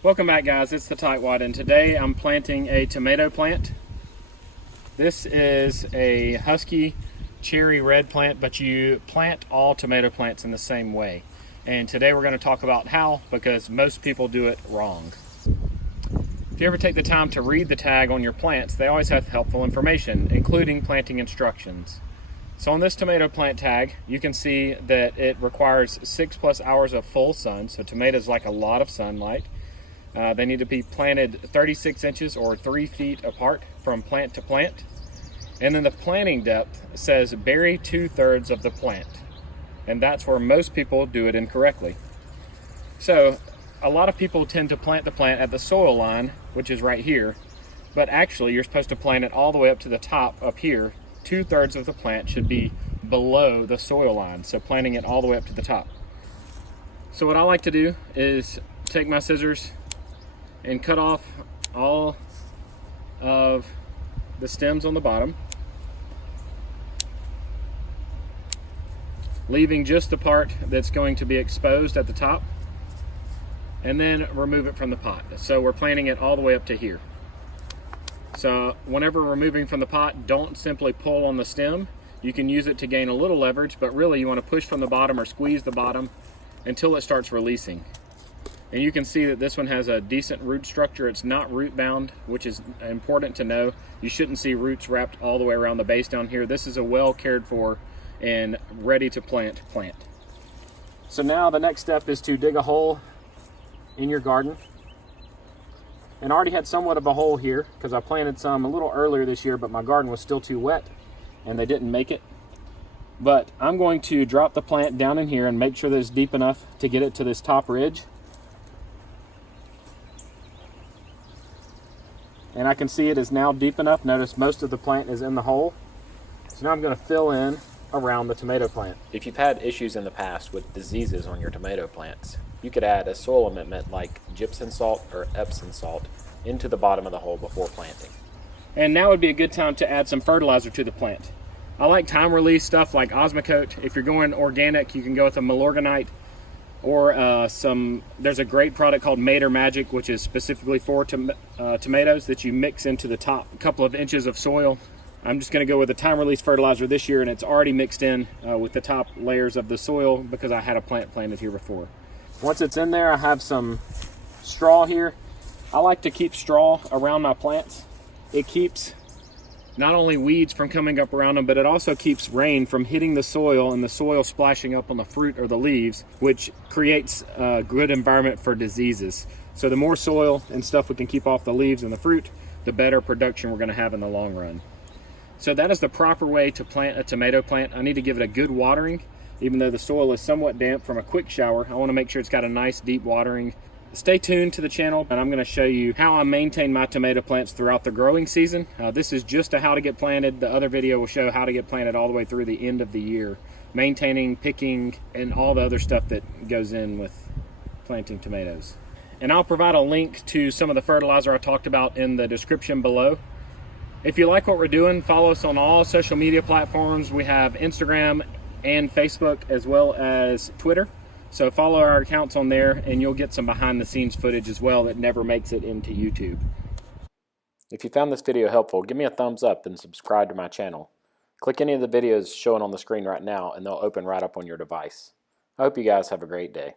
Welcome back, guys. It's the Tightwad, and today I'm planting a tomato plant. This is a husky cherry red plant, but you plant all tomato plants in the same way. And today we're going to talk about how, because most people do it wrong. If you ever take the time to read the tag on your plants, they always have helpful information, including planting instructions. So on this tomato plant tag, you can see that it requires 6+ hours of full sun. So tomatoes like a lot of sunlight. They need to be planted 36 inches or 3 feet apart from plant to plant. And then the planting depth says bury 2/3 of the plant. And that's where most people do it incorrectly. So a lot of people tend to plant the plant at the soil line, which is right here. But actually you're supposed to plant it all the way up to the top up here. 2/3 of the plant should be below the soil line. So planting it all the way up to the top. So what I like to do is take my scissors and cut off all of the stems on the bottom, leaving just the part that's going to be exposed at the top, and then remove it from the pot. So we're planting it all the way up to here. So whenever removing from the pot, don't simply pull on the stem. You can use it to gain a little leverage, but really you want to push from the bottom or squeeze the bottom until it starts releasing. And you can see that this one has a decent root structure. It's not root bound, which is important to know. You shouldn't see roots wrapped all the way around the base down here. This is a well cared for and ready to plant plant. So now the next step is to dig a hole in your garden. And I already had somewhat of a hole here because I planted some a little earlier this year, but my garden was still too wet and they didn't make it. But I'm going to drop the plant down in here and make sure that it's deep enough to get it to this top ridge. And I can see it is now deep enough. Notice most of the plant is in the hole. So now I'm going to fill in around the tomato plant. If you've had issues in the past with diseases on your tomato plants, you could add a soil amendment like gypsum salt or Epsom salt into the bottom of the hole before planting. And now would be a good time to add some fertilizer to the plant. I like time release stuff like Osmocote. If you're going organic, you can go with a Milorganite or there's a great product called Mater Magic, which is specifically for tomatoes that you mix into the top couple of inches of soil. I'm just going to go with a time release fertilizer this year, and it's already mixed in with the top layers of the soil because I had a plant planted here before. Once it's in there, I have some straw here. I like to keep straw around my plants. It keeps not only weeds from coming up around them, but it also keeps rain from hitting the soil and the soil splashing up on the fruit or the leaves, which creates a good environment for diseases. So the more soil and stuff we can keep off the leaves and the fruit, the better production we're going to have in the long run. So that is the proper way to plant a tomato plant. I need to give it a good watering. Even though the soil is somewhat damp from a quick shower, I want to make sure it's got a nice deep watering. Stay tuned to the channel, and I'm going to show you how I maintain my tomato plants throughout the growing season. This is just a how to get planted. The other video will show how to get planted all the way through the end of the year, maintaining, picking, and all the other stuff that goes in with planting tomatoes. And I'll provide a link to some of the fertilizer I talked about in the description below. If you like what we're doing, follow us on all social media platforms. We have Instagram and Facebook as well as Twitter. So follow our accounts on there and you'll get some behind the scenes footage as well that never makes it into YouTube. If you found this video helpful, give me a thumbs up and subscribe to my channel. Click any of the videos showing on the screen right now and they'll open right up on your device. I hope you guys have a great day.